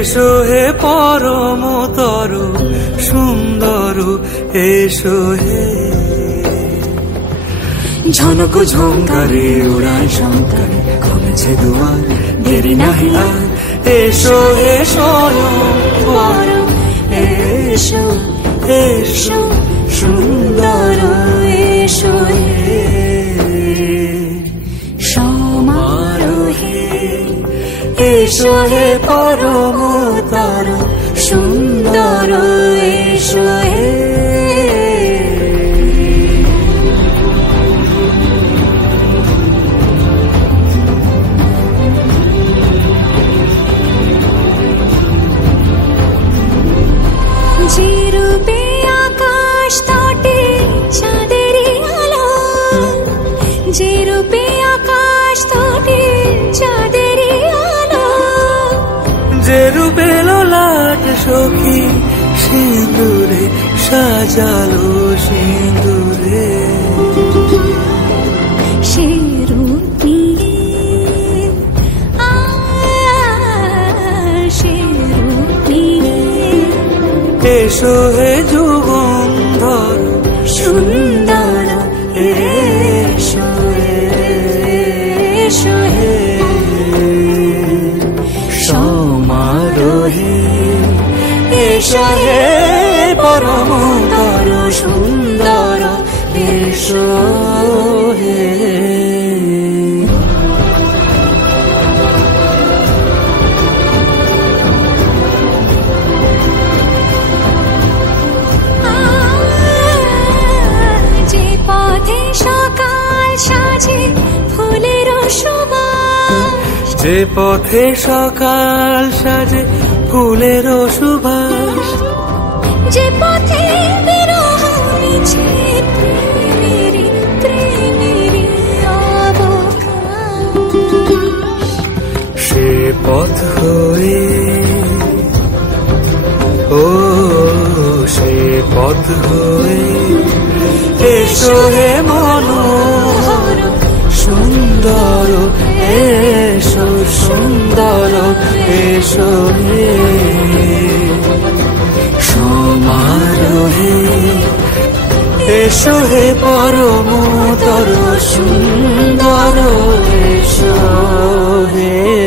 এসো হে পরমতর সুন্দর এসো হে। ঝনক ঝঙ্কারে উড়ান শঙ্কারে খুলেছে দুয়ার, দেরি নাহি আর এসো হে স্বয়ং বর এসো এসো সুন্দর এসো হে। সমারোহে এসো হে পরমতর সুন্দর এসো হে। যে রূপে আকাশ তটে চাঁদেরই আলো, যে রূপে আকাশ তটে চাঁদেরই আলো, যে রূপে ললাট সখী সিঁদুরে সাজালো সিঁদুরে, সে রূপ নিয়ে সে রূপ নিয়ে এসো হে যুগন্ধর সুন্দর এসো এসো হে। সমারোহে এসো হে পরমতর সুন্দর এসো হে। যে পথে সকাল সাজে ফুলের সুবাস, যে পথে সকাল সাজে ফুলের সুবাস, যে পথে বিরহ মিছে প্রেমেরই প্রেমেরই অবকাশ, সে পথ হয়ে ও সে পথ হয়ে এসো হে মনোহর সুন্দর এসো সুন্দর এসো হে। সমারোহে এসো হে পরমতর সুন্দর এসো হে।